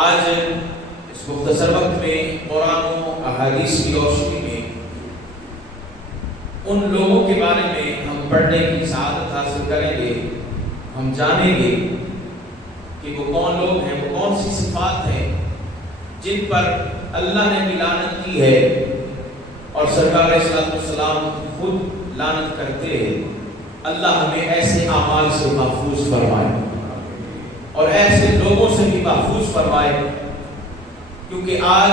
آج اس مختصر وقت میں قرآن و احادیث کی روشنی میں ان لوگوں کے بارے میں ہم پڑھنے کی سعادت حاصل کریں گے، ہم جانیں گے کہ وہ کون لوگ ہیں، وہ کون سی صفات ہیں جن پر اللہ نے بھی لعنت کی ہے اور سرکار علیہ السلام خود لعنت کرتے ہیں۔ اللہ ہمیں ایسے اعمال سے محفوظ فرمائے اور ایسے لوگوں سے بھی محفوظ فرمائے، کیونکہ آج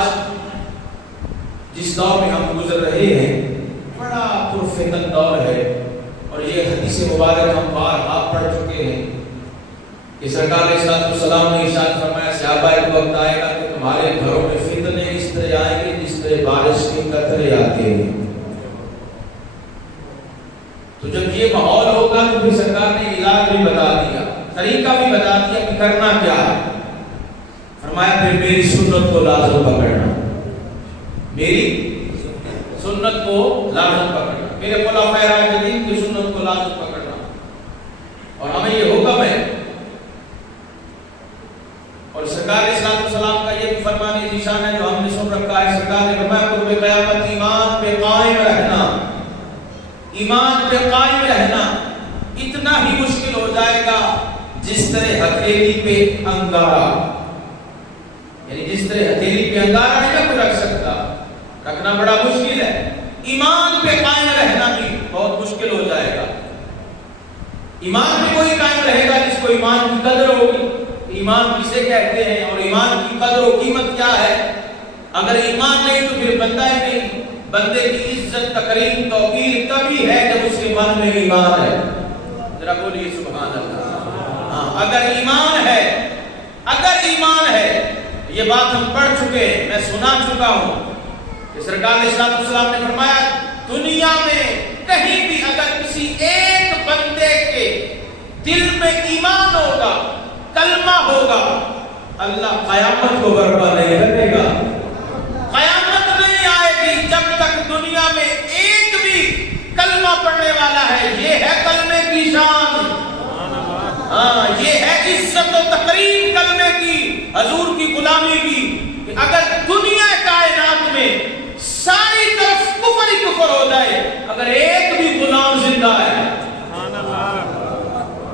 جس دور میں ہم گزر رہے ہیں بڑا پرفتن دور ہے، اور یہ حدیث مبارک ہم بار پڑھ چکے ہیں کہ سرکار علیہ السلام نے ارشاد فرمایا صحابہ ایک وقت آئے گا کہ تمہارے گھروں میں فتنے اس طرح آئیں گے جس طرح بارش کے قطرے آتے ہیں۔ تو جب یہ ماحول ہوگا تو پھر سرکار نے علاج بھی بتا دیا، طریقہ بھی بتا دیا کہ کرنا کیا ہے۔ فرمایا پھر میری سنت کو لازم پکڑنا، میری سنت کو لازم پکڑنا، میرے خلفائے راشدین کی سنت کو لازم پکڑنا، اور ہمیں یہ حکم ہے۔ اور سرکار علیہ السلام کا یہ فرمان ذیشان ہے جو ہم نے سن رکھا ہے۔ سرکار نے فرمایا قرب قیامت ایمان پہ قائم رہنا، ایمان پہ قائم رہنا اتنا ہی مشکل ہو جائے گا جس طرح ہتھیلی پہ انگارہ، یعنی جس طرح ہتھیلی پہ انگارہ نہیں کوئی رکھ سکتا، رکھنا بڑا مشکل ہے، ایمان پہ قائم رہنا بھی بہت مشکل ہو جائے گا۔ ایمان پہ کوئی قائم رہے گا جس کو ایمان کی قدر ہوگی۔ ایمان کسے کہتے ہیں اور ایمان کی قدر و قیمت کیا ہے؟ اگر ایمان نہیں تو پھر بندہ ہی نہیں۔ بندے کی عزت تکریم توقیر تبھی ہے جب اس کے من میں ایمان ہے۔ ذرا بولیے سبحان اللہ۔ ہاں، اگر ایمان ہے، اگر ایمان ہے، یہ بات ہم پڑھ چکے ہیں، میں سنا چکا ہوں کہ سرکار علیہ السلام نے فرمایا دنیا میں کہیں بھی اگر کسی ایک بندے کے دل میں ایمان ہوگا، کلمہ ہوگا، اللہ قیامت کو برپا نہیں رکھے گا۔ قیامت نہیں آئے گی جب تک دنیا میں ایک بھی کلمہ پڑھنے والا ہے۔ یہ ہے کلمے کی شان، ہاں یہ ہے عزت و تکریم کلمے کی، حضور کی غلامی کی، کہ اگر دنیا کائنات میں ساری طرف کفر ہی کفر ہو جائے، اگر ایک بھی غلام زندہ ہے،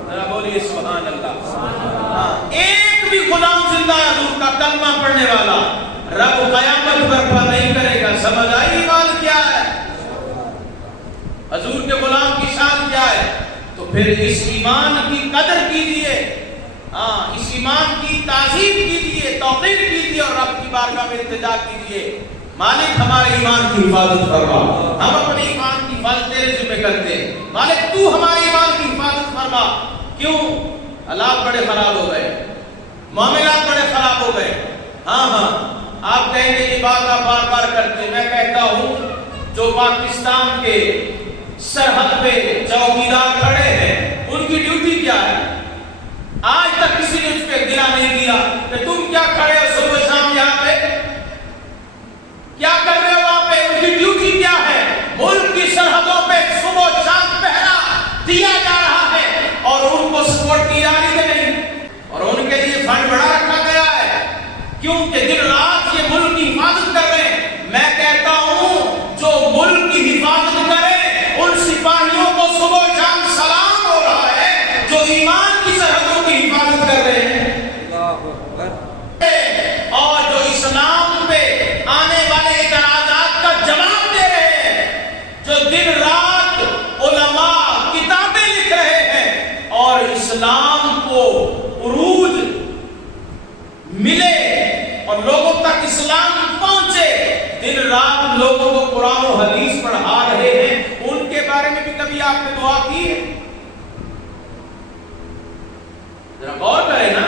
ذرا بولیے سبحان اللہ، ایک بھی غلام زندہ ہے حضور کا کلمہ پڑھنے والا، رب قیامت برپا نہیں کرے گا۔ سمجھ آئی ایمان کیا ہے، حضور کے غلام کی شان کیا ہے؟ تو پھر اس ایمان کی قدر کیجئے، اس ایمان کی تعظیم کیجئے، توقیر کیجئے، اور رب کی بارگاہ میں التجا کیجئے مالک ہمارے ایمان کی حفاظت فرما۔ ہم اپنے ایمان کی حفاظت تیرے ذمہ کرتے ہیں، مالک تو ہمارے ایمان کی حفاظت فرما۔ کیوں؟ حالات بڑے خراب ہو گئے، معاملات بڑے خراب ہو گئے۔ ہاں آپ کہیں گے یہ بات آپ بار بار کرتے ہیں، میں کہتا ہوں جو پاکستان کے سرحد پہ چوکیدار کھڑے ہیں ان کی ڈیوٹی کیا ہے؟ آج تک کسی نے اس پہ گرا نہیں کیا کہ تم کیا کھڑے ہو صبح شام یہاں پہ، کیا کر رہے ہو وہاں پہ؟ ان کی ڈیوٹی کیا ہے؟ ملک کی سرحدوں پہ صبح شام پہرا دیا جا رہا ہے اور ان کو سپورٹ کی جا رہی ہے نہیں، اور ان کے لیے فنڈ بڑا رکھا گیا ہے، کیونکہ دن رات یہ ملک کی حفاظت کر رہے ہیں۔ میں کہتا ہوں جو ملک کی حفاظت کرے ان سپاہیوں کو صبح شام سلام ہو رہا ہے جو ایمان کی سرحدوں کی حفاظت کر رہے ہیں اور جو اسلام پہ آنے والے اعتراضات کا جواب دے رہے ہیں، جو دن رات علماء کتابیں لکھ رہے ہیں اور اسلام کو عروج ملے اور لوگوں تک اسلام پہنچے، دن رات لوگوں کو قرآن و حدیث پڑھا رہے ہیں، ان کے بارے میں بھی کبھی آپ نے دعا کی ہے؟ ذرا غور کریں نا،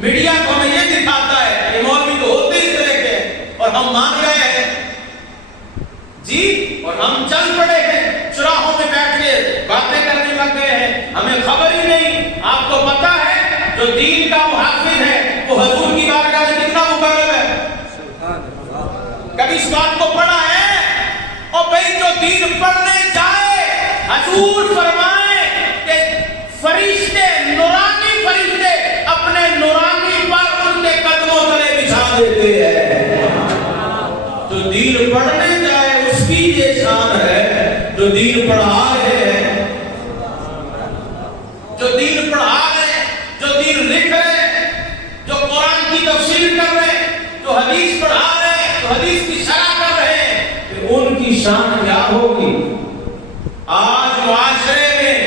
میڈیا کو ہمیں یہ دکھاتا ہے کہ مولوی تو ہوتے ہی طرح کے اور ہم مان گئے ہیں جی، اور ہم چل پڑے ہیں چراہوں میں بیٹھ کے باتیں کرنے لگ گئے ہیں، ہمیں خبر ہی نہیں۔ آپ کو پتا ہے جو دین کا محافظ ہے وہ حضور کی بارگاہ میں کتنا مقرب ہے؟ کبھی اس بات کو پڑھا ہے؟ اور بھئی جو دین پڑھنے جائے حضور فرمائے کہ فرشتے، نورانی فرشتے اپنے نورانی پر ان کے قدموں تلے شان کیا ہوگی؟ آج معاشرے میں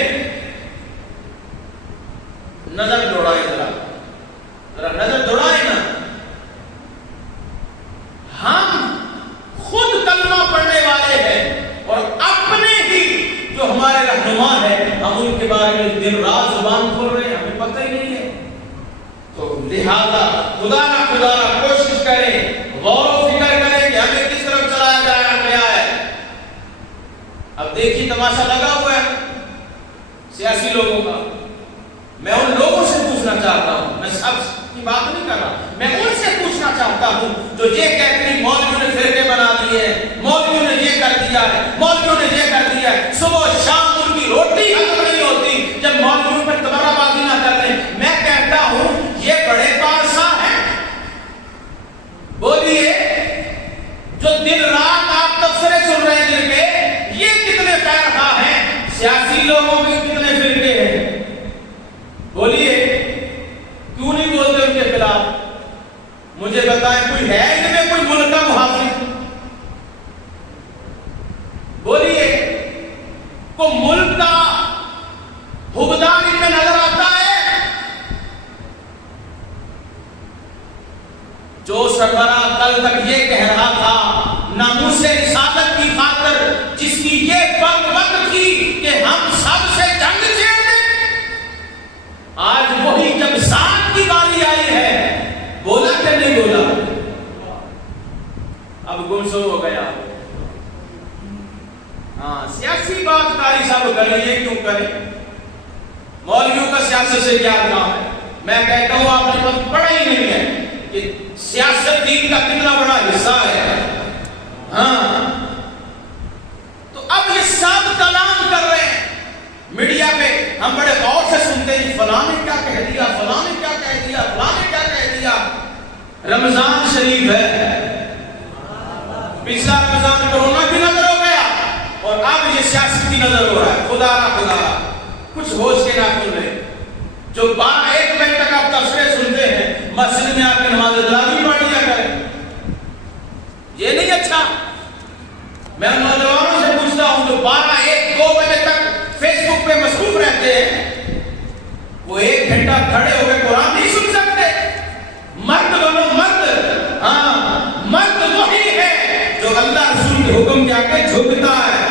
نظر دوڑائیں، ذرا نظر دوڑائیں نا، ہم خود کلمہ پڑھنے والے ہیں اور اپنے ہی جو ہمارے رہنما ہیں ہم ان کے بارے میں دن رات زبان کھول رہے ہیں، ہمیں پتہ ہی نہیں ہے۔ تو لہذا خدا نہ کوشش کریں، غور و فکر کریں کہ ہمیں کس طرف چلایا جایا گیا ہے۔ اب دیکھیے تماشا لگا ہوا ہے سیاسی لوگوں کا۔ میں ان لوگوں سے پوچھنا چاہتا ہوں، میں سب کی بات نہیں کر رہا، میں ان سے پوچھنا چاہتا ہوں جو یہ کہتے ہیں مولویوں نے فرقے بنا دیے ہیں، مولویوں نے یہ کر دیا ہے، مولویوں نے یہ کر دیا ہے، صبح و شام ان کی روٹی ہضم نہیں ہوتی جب مولویوں پر تبرہ بازی نہ کر لیں۔ میں کہتا ہوں یہ بڑے بادشاہ ہیں، بولیے جو دن رات آپ تبصرے سن رہے ہیں دل کے، یہ کتنے خیر خواہ ہیں؟ سیاسی لوگوں کے کتنے فرقے ہیں؟ بولیے کیوں نہیں بولتے ان کے خلاف؟ مجھے بتائیں کوئی ہے ان میں کوئی ملک کا محافظ؟ بولیے کوئی ملک کا حکمران ان میں نظر آتا ہے؟ جو سربراہ کل تک یہ کہہ رہا تھا ناموس رسالت کی خاطر، جس کی یہ بغاوت تھی کہ ہم سب سے جنگ چھیڑ دیں، آج وہی جب ذات کی باری آئی ہے بولا کہ نہیں بولا؟ اب گمسم ہو گیا۔ ہاں سیاسی بات کاری صاحب کریں، یہ کیوں کریں؟ مولویوں کا سیاست سے کیا کام ہے؟ میں کہتا ہوں آپ نے بس پڑھا ہی نہیں ہے کہ سیاست دین کا کتنا بڑا حصہ ہے۔ ہاں تو اب یہ سب کلام کر رہے ہیں میڈیا پہ، ہم بڑے غور سے سنتے ہیں فلاں نے کیا کہہ دیا، فلاں نے کیا کہہ دیا، فلاں نے کیا کہہ دیا۔ رمضان شریف ہے، پچھلا رمضان کرونا کی نظر ہو گیا اور اب یہ سیاست کی نظر ہو رہا ہے۔ خدا کچھ ہوش کے ناخن رہے، جو 12-1 بجے تک آپ تفسیر سنتے ہیں، مسجد میں آپ کی نماز تراویح پڑھ لیا کریں، یہ نہیں اچھا۔ میں نوجوانوں سے پوچھتا ہوں جو 12-1-2 بجے تک فیس بک پہ مصروف رہتے ہیں، وہ 1 گھنٹہ کھڑے ہو کے قرآن نہیں سن سکتے؟ مرد بنو مرد۔ ہاں مرد وہی ہے جو اللہ رسول کے حکم کے آگے جھکتا ہے۔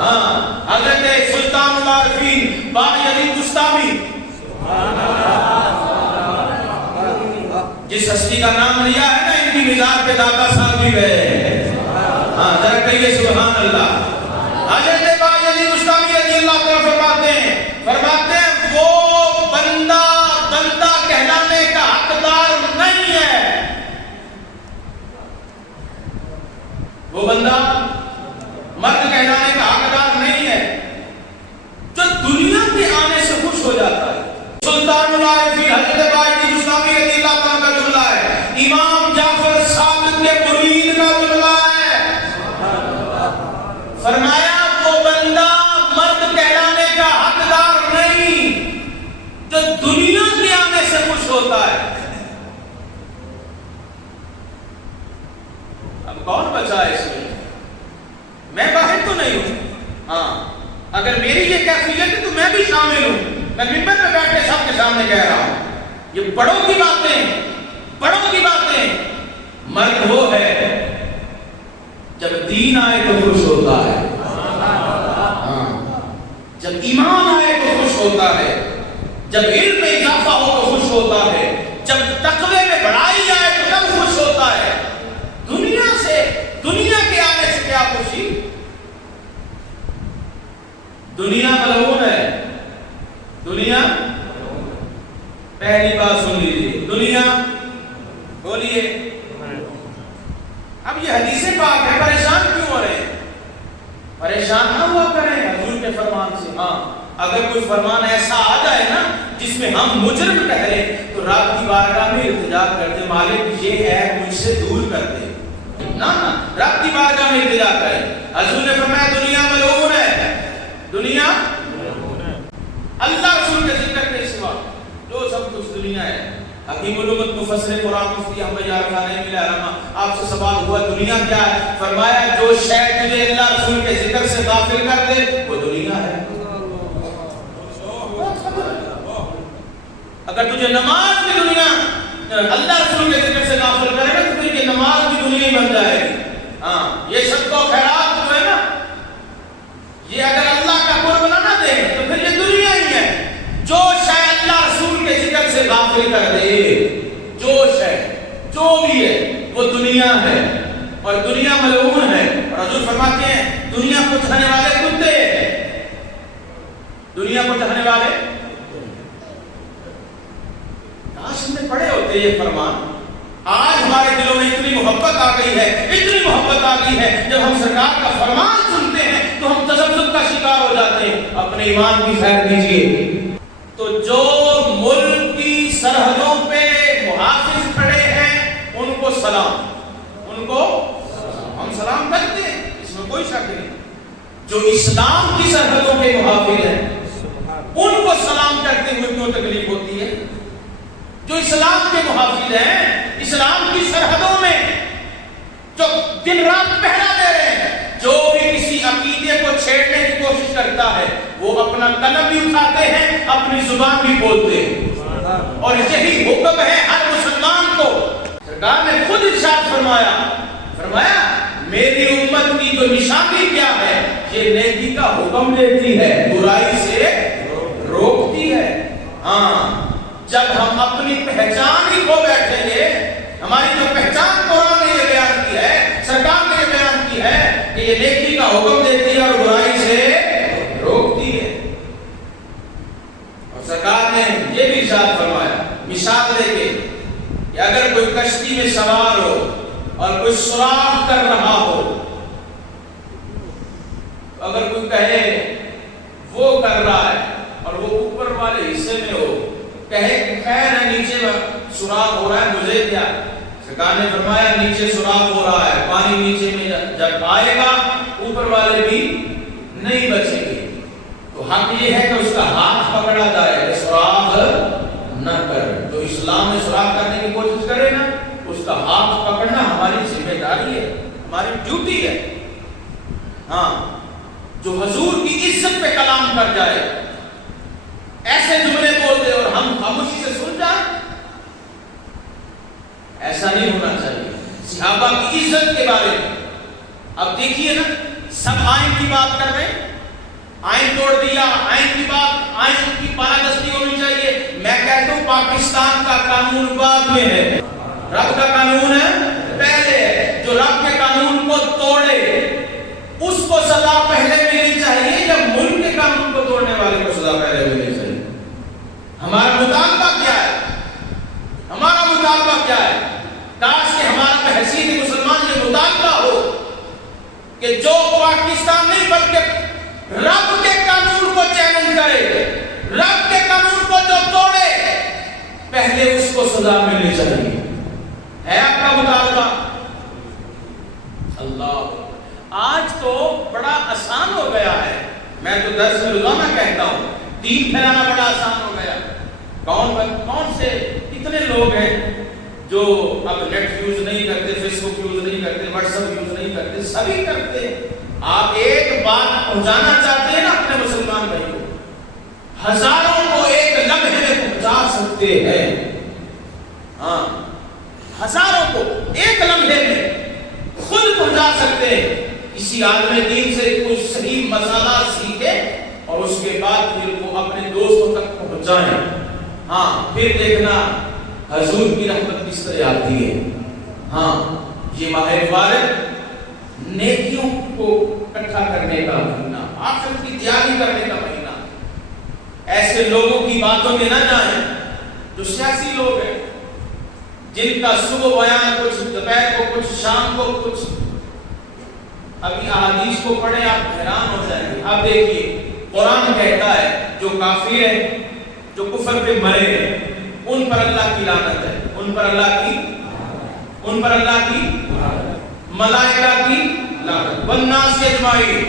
ہاں حضرت سلطان العارفین بایزید بستامی، جس ہستی کا نام لیا ہے نا، ان کی مزار پہ داتا صاحب بھی گئے۔ ہاں ذرا کہیے سبحان اللہ۔ حضرت بایزید بستامی رضی اللہ تعالیٰ فرماتے ہیں وہ بندہ کہلانے کا حقدار نہیں ہے، وہ بندہ مرد کہلانے کا حقدار نہیں ہے جو دنیا کے آنے سے خوش ہو جاتا ہے۔ سلطان العارفین حضرت بایزید بستامی رضی اللہ تعالیٰ کا جملہ ہے، امام جعفر صادق کے مرید کا جملہ ہے۔ فرمایا وہ بندہ مرد کہلانے کا حقدار نہیں جو دنیا کے آنے سے خوش ہوتا ہے۔ اب کون بچا ہے اس میں باہر تو نہیں ہوں۔ ہاں اگر میری یہ کیفیت ہے تو میں بھی شامل ہوں، میں منبر پہ بیٹھ کے سب کے سامنے کہہ رہا ہوں یہ بڑوں کی باتیں۔ مرد وہ ہے جب دین آئے تو خوش ہوتا ہے، جب ایمان آئے تو خوش ہوتا ہے، جب علم میں اضافہ ہو تو خوش ہوتا ہے، جب تقوی میں بڑھائی آئے تو تب خوش ہوتا ہے۔ دنیا کے آنے سے کیا خوشی؟ دنیا ملعون ہے، دنیا پہلی بات سن لیجیے، دنیا بولیے۔ اب یہ حدیث پاک ہے، پریشان کیوں ہو رہے ہیں؟ پریشان نہ ہوا کریں حضور کے فرمان سے۔ ہاں اگر کوئی فرمان ایسا آ جائے نا جس میں ہم مجرم ٹھہرے تو رب کی بارگاہ میں التجا کرتے، مالک یہ ہے مجھ سے دور کر دے، نا رب کی بارگاہ میں التجا کریں۔ حضور نے فرمایا دنیا ملعون ہے، دنیا اللہ رسول کے ذکر کے سوا جو سب کچھ دنیا ہے حکیم الامت مفسر قرآن مفتی احمد یار خانہ ملا رحمہ آپ سے سوال ہوا دنیا کیا ہے؟ فرمایا جو شے تجھے اللہ رسول کے ذکر سے غافل کر دے وہ دنیا ہے. اگر تجھے نماز کی دنیا اللہ رسول کے ذکر سے غافل کرے گا تو تجھے نماز کی دنیا ہی بن جائے گی. ہاں یہ صدقہ و خیرات جو ہے نا یہ اگر اللہ کا قرب نہ دے تو پھر یہ دنیا ہی ہے. جو شے اللہ رسول کے ذکر سے غافل کر دے جو شے جو بھی ہے وہ دنیا ہے اور دنیا ملعون ہے. اور حضور فرماتے ہیں دنیا کو چاہنے والے کتے دنیا کو چاہنے والے کاش میں پڑے ہوتے یہ فرمان. آج ہمارے دلوں میں اتنی محبت آ گئی ہے اتنی محبت آ گئی ہے جب ہم سرکار کا فرمان سنتے ہیں تو ہم تذبذب کا شکار ہو جاتے ہیں. اپنے ایمان کی خیر دیجیے. تو جو ملک کی سرحدوں پہ محافظ کھڑے ہیں ان کو سلام ان کو ہم سلام کرتے ہیں اس میں کوئی شک نہیں. جو اسلام کی سرحدوں کے محافظ ہیں ان کو سلام کرتے ہوئے کیوں تکلیف ہوتی ہے؟ جو اسلام کے محافظ ہیں اسلام کی سرحدوں میں جو دن رات پہرا دے رہے ہیں جو بھی کسی عقیدے کو چھیڑنے کی کوشش کرتا ہے وہ اپنا قلم بھی اٹھاتے ہیں اپنی زبان بھی بولتے ہیں. اور یہی حکم ہے ہر مسلمان کو. سرکار نے خود ارشاد فرمایا میری امت کی جو نشانی کیا ہے یہ نیکی کا حکم دیتی ہے برائی سے روکتی ہے. ہاں جب ہم اپنی پہچان ہی کھو بیٹھیں گے ہماری جو پہچان قرآن نے یہ بیان کی ہے سرکار نے یہ بیان کی ہے کہ یہ نیکی کا حکم دیتی ہے اور برائی سے روکتی ہے. اور سرکار نے یہ بھی ارشاد فرمایا مثال دے کے کہ اگر کوئی کشتی میں سوار ہو اور کوئی سوراخ کر رہا ہو اگر کوئی کہے وہ کر رہا ہے اور وہ اوپر والے حصے میں ہو کہے کہ خیر ہے نیچے سوراخ ہو رہا ہے مجھے کیا. سرکار نے فرمایا نیچے سوراخ ہو رہا ہے پانی نیچے میں جب آئے گا اوپر والے بھی نہیں بچیں گے. تو حق یہ ہے کہ اس کا ہاتھ پکڑا جائے کہ سوراخ نہ کر. جو اسلام میں سوراخ کرنے کی کوشش کرے نا اس کا ہاتھ پکڑنا ہماری ذمہ داری ہے ہماری ڈیوٹی ہے. ہاں جو حضور کی عزت پہ کلام کر جائے ایسے جملے بول دے اور ہم خاموشی سے سن جائیں ایسا نہیں ہونا چاہیے. صحابہ کی عزت کے بارے میں اب دیکھیے نا سب آئین کی بات کر رہے ہیں آئین توڑ دیا آئین کی بات آئین کی بالادستی ہونی چاہیے. میں کہتا ہوں پاکستان کا قانون بعد میں ہے رب کا قانون ہے پہلے ہے. جو رب کے قانون کو توڑے اس کو سزا پہلے ملنی چاہیے یا ملک کے قانون کو توڑنے والے کو سزا پہلے ملنی چاہیے؟ ہمارا مطالبہ کیا ہے؟ ہمارا مطالبہ کیا ہے؟ کاش کہ ہمارا بحیثیت مسلمان یہ مطالبہ ہو کہ جو پاکستان نہیں بلکہ رب کے قانون کو چیلنج کرے رب کے قانون کو جو توڑے پہلے اس کو سزا ملنی چاہیے. ہے آپ کا مطالبہ؟ اللہ آج تو بڑا آسان ہو گیا ہے. میں تو درس میں روزانہ کہتا ہوں دین پھیلانا بڑا آسان ہو گیا. کون سے اتنے لوگ ہیں جو اب نیٹ یوز نہیں کرتے فیس بک یوز نہیں کرتے واٹس ایپ یوز نہیں کرتے سبھی کرتے ہیں. آپ ایک بات پہنچانا چاہتے ہیں نا اپنے مسلمان بھائیوں ہزاروں کو ایک لمحے میں پہنچا سکتے ہیں. ہاں ہزاروں کو ایک لمحے میں خود پہنچا سکتے ہیں. کسی عالم دین سے کوئی صحیح مسئلہ سیکھے اور اس کے بعد پھر وہ اپنے دوستوں تک پہنچائیں. ہاں پھر دیکھنا حضور کی رحمت کس طرح آتی ہے. ہاں یہ ماہ مبارک نیکیوں کو اکٹھا کرنے کا مہینہ آخرت کی تیاری کرنے کا مہینہ. ایسے لوگوں کی باتوں میں نہ جائیں جو سیاسی لوگ ہیں جن کا صبح بیان کچھ دوپہر کو کچھ شام کو کچھ. ابھی احادیث کو پڑھیں آپ حیران ہو جائیں گے. آپ دیکھیے قرآن کہتا ہے جو کافر ہیں جو کفر پہ مرے ہیں ان پر اللہ کی لعنت ہے ان پر اللہ کی ملائکہ کی لعنت والناس اجمعین.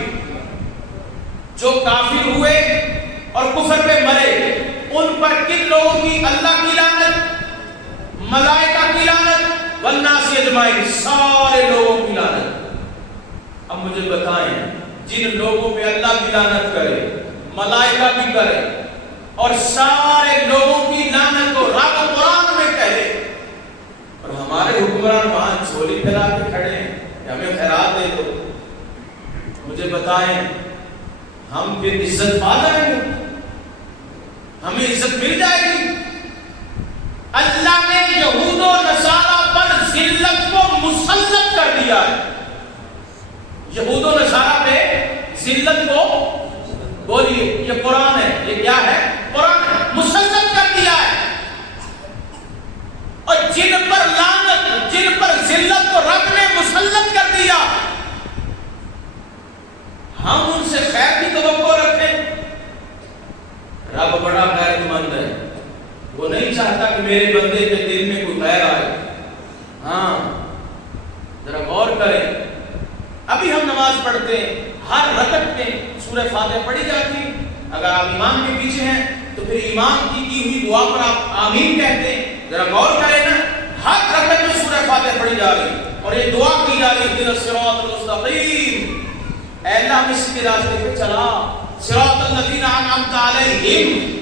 جو کافر ہوئے اور کفر پہ مرے ان پر کن لوگوں کی اللہ کی لعنت؟ ملائکہ کی لعنت والناس اجمعین، سارے لوگوں کی لعنت۔ اب مجھے بتائیں جن لوگوں پہ اللہ کی لعنت کرے، ملائکہ بھی کرے اور سارے لوگوں کی لعنت کو رب قرآن میں کہے، اور ہمارے حکمران وہاں جھولی پھیلا کے کھڑے ہیں کہ ہمیں خیرات دے دو، مجھے بتائیں ہم پھر عزت پا جائیں گے؟ ہمیں عزت مل جائے گی؟ اللہ نے یہود و نصارہ پر ذلت کو مسلط کر دیا ہے۔ یہود و نصارہ پہ ذلت کو، بولیے یہ قرآن ہے، یہ کیا ہے؟ قرآن ہے، مسلط کر دیا ہے۔ اور جن پر لعنت، جن پر ذلت کو رب نے مسلط کر دیا، ہم ان سے خیر کی توقع رکھیں؟ رب بڑا خیر مند ہے، وہ نہیں چاہتا کہ میرے بندے کے دل میں کوئی خیر آئے۔ ہاں ذرا غور کریں، ابھی ہم نماز پڑھتے ہیں، ہر رکعت میں سورہ فاتحہ پڑھی جاتی، اگر آپ امام کے پیچھے ہیں تو پھر امام کی ہوئی دعا پر آپ آمین کہتے ہیں۔ ذرا غور کریں نا، ہر رکعت میں سورہ فاتحہ پڑھی جا رہی اور یہ دعا کی جا رہی، اهدنا الصراط المستقیم، اے اللہ ہم اس کے راستے پہ چلا، صراط الذین انعمت علیہم،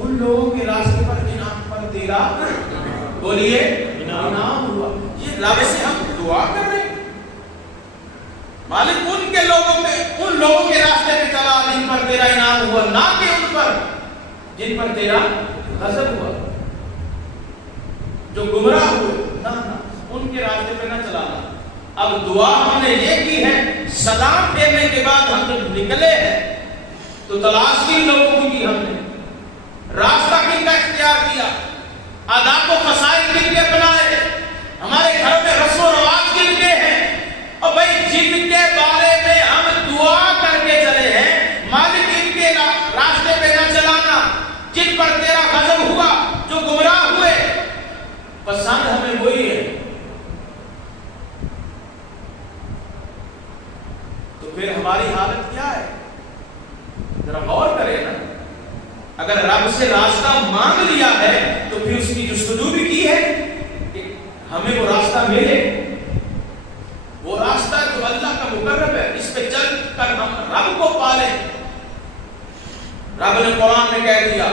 ان لوگوں کے راستے پر جنہاں پر تیرا، بولیے انعام ہوا۔ یہ رب سے ہم دعا کر رہے ہیں، مالک ان کے لوگوں پہ، ان لوگوں کے راستے پہ چلا جن پر تیرا انعام ہوا، نہ کہ ان پر جن پر تیرا غضب ہوا، جو گمراہ ہوئے، نہ ان کے راستے پہ نہ چلانا۔ اب دعا ہم نے یہ کی ہے، سلام پھیرنے کے بعد ہم جب نکلے ہیں تو تلاش کی لوگوں کی، ہم نے راستہ کن کا اختیار کیا، آداب و خصائص کن کے بنائے، ہمارے گھر میں رسم و رواج کن کے ہیں، اور بھائی جن کے بارے میں ہم دعا کر کے چلے ہیں، مالک ان کے راستے پہ نہ چلانا، جن پر تیرا غضب ہوا، جو گمراہ ہوئے، پسند ہمیں وہی ہے۔ تو پھر ہماری حالت کیا ہے؟ ذرا غور کریں نا، اگر رب سے راستہ مانگ لیا ہے تو پھر اس کی جستجو بھی کی ہے کہ ہمیں وہ راستہ ملے، وہ راستہ جو اللہ کا مقرب ہے، اس پہ چل کر ہم رب کو پالیں۔ رب نے قرآن میں کہہ دیا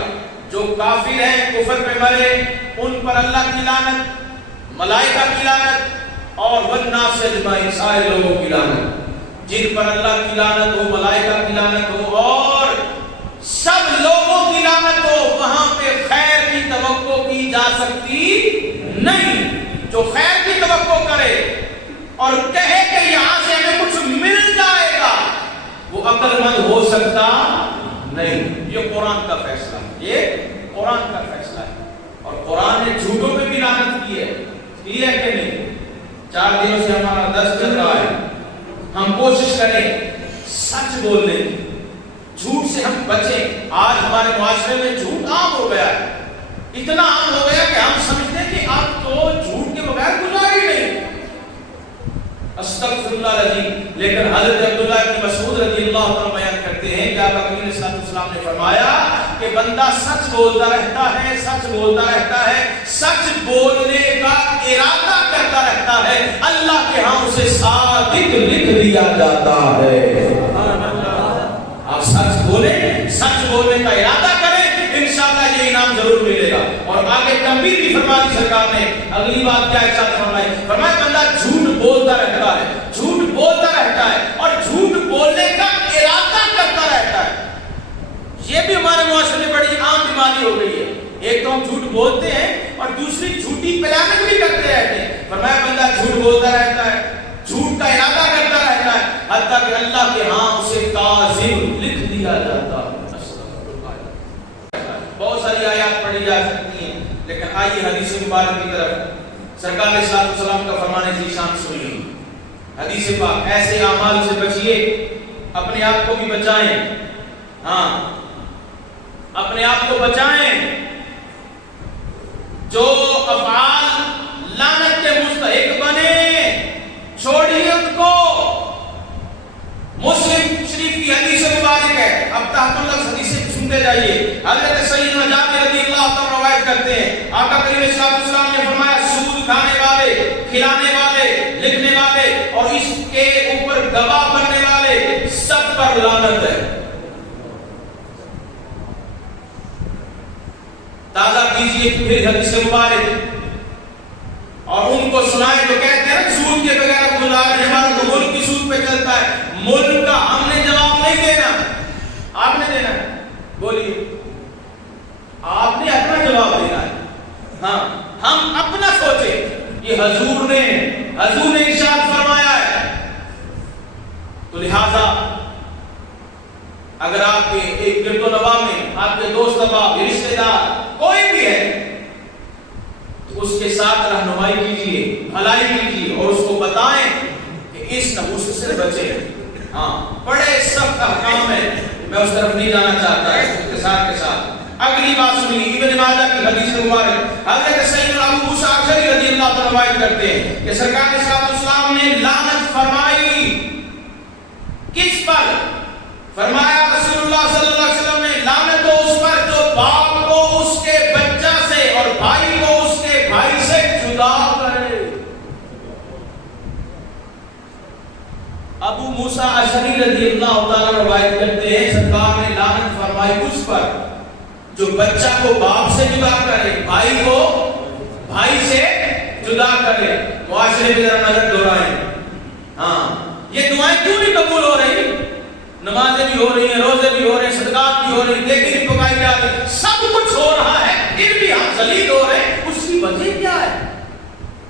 جو کافر ہیں، کفر پہ مرے، ان پر اللہ کی لعنت، ملائکہ کی لعنت اور والناس اجمعین، سارے لوگوں کی لعنت۔ جن پر اللہ کی لعنت ہو، ملائکہ کی لعنت ہو اور سب لوگوں کی لعنت ہو، وہاں پہ خیر کی توقع کی جا سکتی نہیں۔ جو خیر کی توقع کرے اور کہے کہ یہاں سے ہمیں کچھ مل جائے گا، وہ عقل مند ہو سکتا نہیں۔ یہ قرآن کا فیصلہ ہے، یہ قرآن کا فیصلہ ہے۔ اور قرآن نے جھوٹوں پہ بھی لعنت کی ہے کہ نہیں؟ 4 دنوں سے ہمارا درس چل رہا ہے، ہم کوشش کریں سچ بولنے کی، جھوٹ سے ہم بچیں۔ آج ہمارے معاشرے میں جھوٹ عام ہو گیا ہے، اتنا عام ہو گیا کہ ہم سمجھتے ہیں کہ اب تو جھوٹ کے بغیر گزارا ہی نہیں۔ استغفر اللہ العظیم۔ لیکن حضرت عبداللہ بن مسعود رضی اللہ عنہ بیان کرتے ہیں کہ آپ نبی علیہ السلام نے فرمایا کہ بندہ سچ بولتا رہتا ہے، سچ بولتا رہتا ہے، سچ بولنے کا ارادہ کرتا رہتا ہے، اللہ کے ہاں اسے صادق لکھ دیا جاتا ہے۔ آپ سچ بولیں، سچ بولنے کا ارادہ کریں، انشاءاللہ یہ انعام ضرور ملے گا۔ اور آگے تنبیہ بھی فرمائی سرکار نے، اگلی بات کیا ارشاد فرمائی؟ فرمایا بندہ جھوٹ بولتا رہتا ہے، جھوٹ بولتا رہتا ہے اور جھوٹ بولنے کا ارادہ کرتا رہتا ہے۔ یہ بھی ہمارے معاشرے میں بڑی عام بیماری ہو گئی ہے۔ ایک تو ہم جھوٹ بولتے ہیں اور دوسری جھوٹی پلاننگ بھی کرتے رہتے ہیں۔ فرمایا بندہ جھوٹ بولتا رہتا ہے، جھوٹ کا ارادہ کرتا رہتا ہے، حتیٰ کہ اللہ کے ہاں اسے کاذب لکھ دیا جاتا ہے۔ بہت ساری آیات پڑھی جا سکتی ہیں، لیکن آئیے حدیث مبارک کی طرف۔ سرکار علیہ السلام کا فرمان ذیشان سنیے، حدیث پاک، ایسے اعمال سے بچیے، اپنے آپ کو بھی بچائیں، ہاں اپنے آپ کو بچائیں، جو افعال لعنت کے مستحق بنے چھوڑیے ان کو۔ مسلم شریف کی حدیث مبارک ہے، اب تحت اللہ حدیث سنتے جائیے۔ حضرت سیدنا جابر رضی اللہ عنہ روایت کرتے ہیں، آقا کریم صلی اللہ علیہ وسلم نے کھلانے والے، لکھنے والے اور اس کے اوپر گواہ بننے والے سب پر لعنت ہے۔ تازہ کیجئے پھر حدیث مبارک اور ان کو سنائے جو کہتے ہیں سود کے بغیر گزارا ہمارا تو ملک کی سود پہ چلتا ہے۔ ملک کا ہم نے جواب نہیں دینا، آپ نے دینا ہے، بولیے آپ نے اپنا جواب دینا ہے۔ ہاں ہم اپنا سوچیں، یہ حضور نے ارشاد فرمایا ہے، تو لہذا اگر آپ کے ایک گرد و نواح میں آپ کے دوست احباب رشتہ دار کوئی بھی ہے تو اس کے ساتھ رہنمائی کیجیے، بھلائی کیجیے اور اس کو بتائیں کہ اس نحوست سے بچے۔ ہاں بڑے سخت احکام ہے، میں اس طرف نہیں جانا چاہتا کے ساتھ اگلی بات سنیے، ابن ماجہ کی حدیث مبارک حضرت سیدنا ابو موسیٰ اشعری رضی اللہ عنہ روایت کرتے ہیں کہ سرکار صلی اللہ علیہ وسلم نے لعنت فرمائی کس پر؟ فرمایا رسول اللہ صلی اللہ علیہ وسلم نے لعنت ہو اس پر جو باپ کو اس کے بچہ سے اور بھائی کو اس کے بھائی سے جدا کرے۔ ابو موسیٰ اشعری رضی اللہ تعالی روایت کرتے ہیں سرکار نے لعنت فرمائی اس پر جو بچہ کو باپ سے جدا کرے، بھائی کو بھائی سے جدا کرے۔ معاشرے میں ذرا نظر دہرائیں، ہاں یہ دعائیں کیوں نہیں قبول ہو رہی؟ نمازیں بھی ہو رہی ہیں، روزے بھی ہو رہے ہیں، صدقات بھی ہو رہی ہیں، لیکن بھی پکائی جا رہی، سب کچھ ہو رہا ہے، پھر بھی ہم ذلیل ہو رہے ہیں۔ اس کی وجہ کیا ہے؟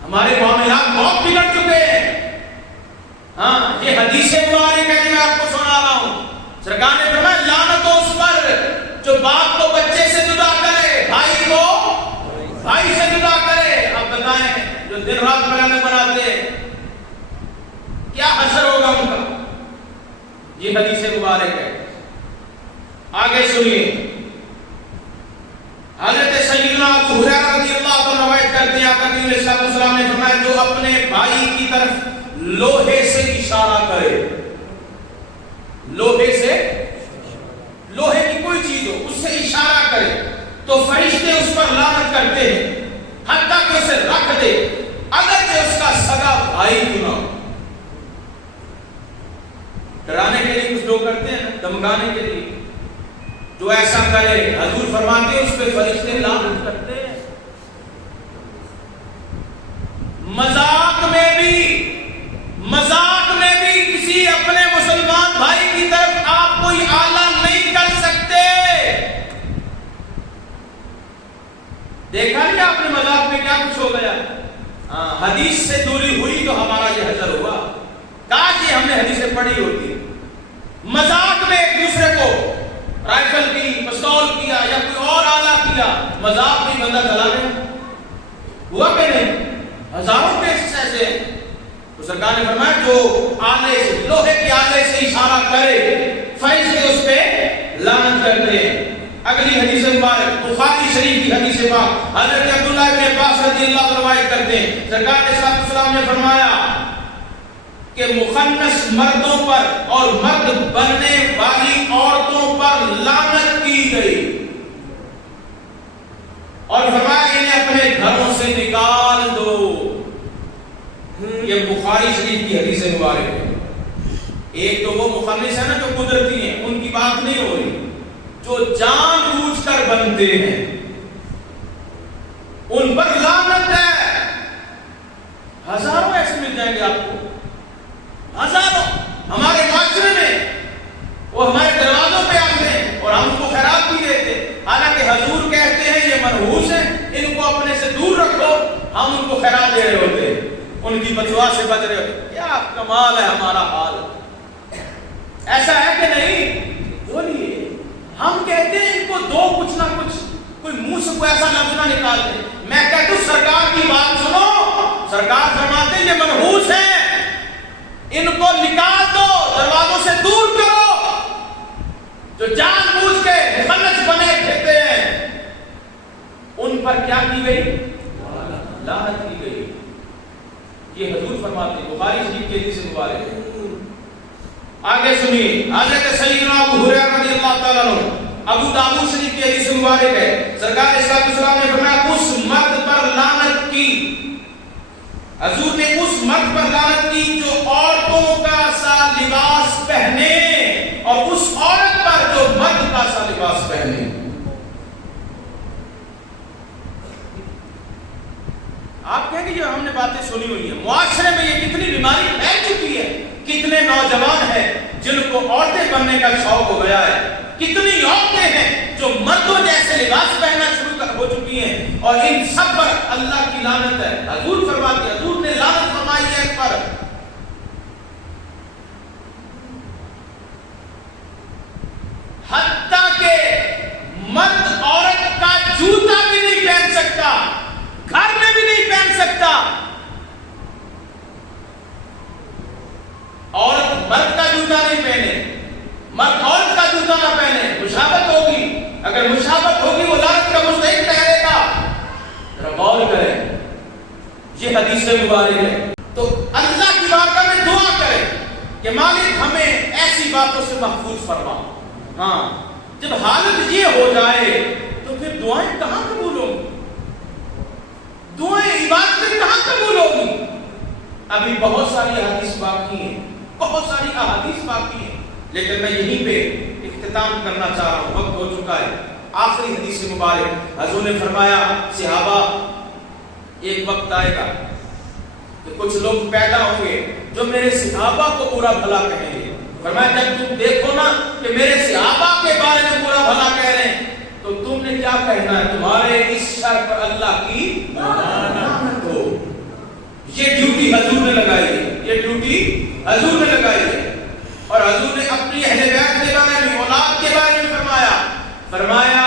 ہمارے معاملات بہت بگڑ چکے ہیں۔ ہاں یہ حدیث مبارک ہے جو میں آپ کو سنا رہا ہوں، سرکار نے فرمایا لعنت ہو اس پر جو باپ کو بچے سے جدا کرے، بھائی کو بھائی سے جدا کرے۔ آپ بتائیں جو دن رات پلانے بناتے ہیں کیا اثر ہوگا ان کا؟ یہ حدیث مبارک ہے۔ آگے سنیے، حضرت سیدنا ابو ہریرہ رضی اللہ عنہ روایت کرتے ہیں آقا کریم صلی اللہ علیہ وسلم نے فرمایا جو اپنے بھائی کی طرف لوہے سے اشارہ کرے، لوہے سے، لوہے کی کوئی چیز ہو اس سے اشارہ کرے تو فرشتے اس پر لعنت کرتے ہیں حتیٰ کہ اسے رکھ دے اگرچہ اس کا سگا بھائی کیوں نہ ہو۔ ڈرانے کے لیے کچھ لوگ کرتے ہیں نا، دمکانے کے لیے، جو ایسا کرے حضور فرماتے ہیں اس پہ فرشتے لعنت کرتے ہیں۔ مذاق میں بھی کسی اپنے مسلمان بھائی کی طرف آپ کوئی آلہ نہیں کر سکتے۔ دیکھا نہیں آپ نے مذاق میں کیا کچھ ہو گیا؟ حدیث سے دوری ہوئی تو ہمارا یہ حشر ہوا، کاش یہ ہم نے حدیثیں پڑھی ہوتی۔ مذاق میں ایک دوسرے کو رائفل کی، پستول کیا یا کوئی اور آلہ کیا، مذاق میں بندہ چلا گیا، ہوا کہ نہیں؟ ہزاروں کیسز ایسے ہیں۔ تو سرکار نے فرمایا جو آلے سے، لوہے کے آلے سے اشارہ کرے فرشتے اس پہ لعنت کرتے ہیں۔ اگلی حدیث مبارک بخاری شریف کی حدیث پاک حضرت عبداللہ ابن عباس رضی اللہ عنہ روایت کرتے ہیں سرکار صلی اللہ علیہ وسلم نے فرمایا کہ مخنث مردوں پر اور مرد بننے والی عورتوں پر لعنت کی گئی اور فرمایا انہیں اپنے گھروں سے نکال دو۔ یہ بخاری شریف کی حدیث مبارک ہے۔ ایک تو وہ مخنث ہے نا جو قدرتی ہیں، ان کی بات نہیں ہو رہی، جو جان بوجھ کر بنتے ہیں ان پر لعنت ہے۔ ہزاروں ایسے مل جائیں گے آپ کو، ہزاروں ہمارے معاشرے میں، وہ ہمارے دروازوں پہ آتے ہیں اور ہم ان کو خیرات بھی دیتے ہیں، حالانکہ حضور کہتے ہیں یہ منحوس ہیں، ان کو اپنے سے دور رکھو، ہم ان کو خیرات دے رہے ہوتے ہیں، ان کی بددعا سے بچ رہے ہوتے ہیں۔ کیا کمال ہے ہمارا حال، ایسا ہے کہ نہیں؟ بولیے، ہم کہتے ہیں ان کو دو کچھ نہ کچھ، کوئی منہ سے کوئی ایسا لفظ نہ نکال دے۔ میں کہتا ہوں سرکار کی بات سنو، سرکار فرماتے ہیں یہ منحوس ہیں، ان کو نکال دو، دروازوں سے دور کرو، جو جان بوجھ کے مخنث بنے پھرتے ہیں ان پر کیا کی گئی؟ لعنت کی گئی۔ یہ حضور فرماتے ہیں، بخاری شریف کے حدیث مبارک ہے۔ آگے سنیے، حضرت سیدنا ابو ہریرہ رضی اللہ تعالیٰ عنہ، ابو داؤد شریف کی حدیث مبارک ہے، سرکار صلی اللہ علیہ وسلم نے فرمایا اس مرد پر لعنت کی۔ حضور نے آپ کہیں گے یہ ہم نے باتیں سنی ہوئی ہیں، معاشرے میں یہ کتنی بیماری پھیل چکی ہے، کتنے نوجوان ہیں جن کو عورتیں بننے کا شوق ہو گیا ہے، کتنی عورتیں ہیں جو مردوں جیسے لباس پہننا شروع ہو چکی ہیں، اور ان سب پر اللہ کی لعنت ہے۔ حضور فرماتے ہیں، حضور نے لعنت فرمائی ہے ان پر۔ حتیٰ کہ مرد عورت کا جوتا بھی نہیں پہن سکتا، گھر میں بھی نہیں پہن سکتا۔ عورت مرد کا جوتا نہیں پہنے، مرد عورت کا جوتا نہ پہنے، مشابہت ہوگی۔ اگر مشابہت ہوگی وہ لعنت کا مستحق ٹھہرے گا۔ ذرا غور کریں، یہ حدیث مبارک ہے۔ تو اللہ کی بارگاہ میں دعا کریں کہ مالک ہمیں ایسی باتوں سے محفوظ فرما۔ ہاں، جب حالت یہ ہو جائے تو پھر دعائیں کہاں قبول ہوں گی؟ دعائیں عبادتیں کہاں قبول ہوگی؟ ابھی بہت ساری احادیث باقی ہیں، بہت ساری احادیث باقی ہیں، لیکن میں یہیں پہ اختتام کرنا چاہ رہا ہوں، وقت ہو چکا ہے۔ آخری حدیث مبارک، حضور نے فرمایا صحابہ ایک وقت آئے گا کہ کچھ لوگ پیدا ہوں گے جو میرے صحابہ کو برا بھلا کہیں گے۔ فرمایا جب تم دیکھو نا کہ میرے صحابہ کے بارے میں برا بھلا کہہ رہے ہیں تو تم نے کیا کہنا ہے؟ تمہارے اس شر پر اللہ کی لعنت ہو۔ یہ ڈیوٹی حضور نے لگائی ہے، یہ ڈیوٹی حضور نے لگائی ہے۔ اور حضور نے اپنی اہل بیت کے بارے میں، اولاد کے بارے میں فرمایا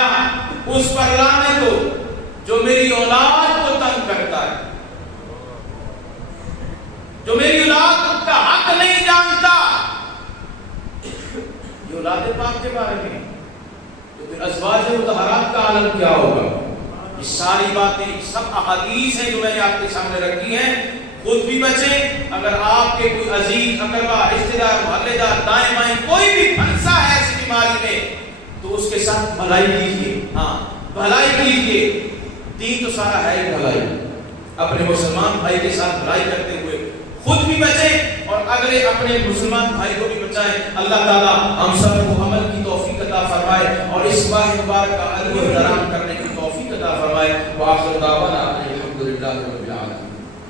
اس پر لعنت ہو جو میری اولاد کو تنگ کرتا ہے، جو میری اولاد کا حق نہیں جانتا۔ یہ اولاد پاک کے بارے میں، تو پھر ازواج مطہرات کا عالم کیا ہوگا؟ یہ ساری باتیں سب احادیث ہیں جو میں نے آپ کے سامنے رکھی ہیں۔ خود بھی بچیں، اگر آپ کے کوئی عزیز، اقربا، رشتہ دار، محلے دار، دائیں بائیں کوئی بھی پھنسا ہے ایسی بیماری میں تو اس کے ساتھ بھلائی کیجیے۔ ہاں، بھلائی کیجیے، دین تو سارا ہے ہی بھلائی۔ اپنے مسلمان بھائی کے ساتھ بھلائی کرتے ہوئے خود بھی بچیں اور اگلے اپنے مسلمان بھائی کو بھی بچائیں۔ اللہ تعالیٰ ہم سب کو عمل کی توفیق عطا فرمائے اور اس ماہ مبارک کا ادب و احترام کرنے کی توفیق عطا فرمائے۔ وآخر دعوانا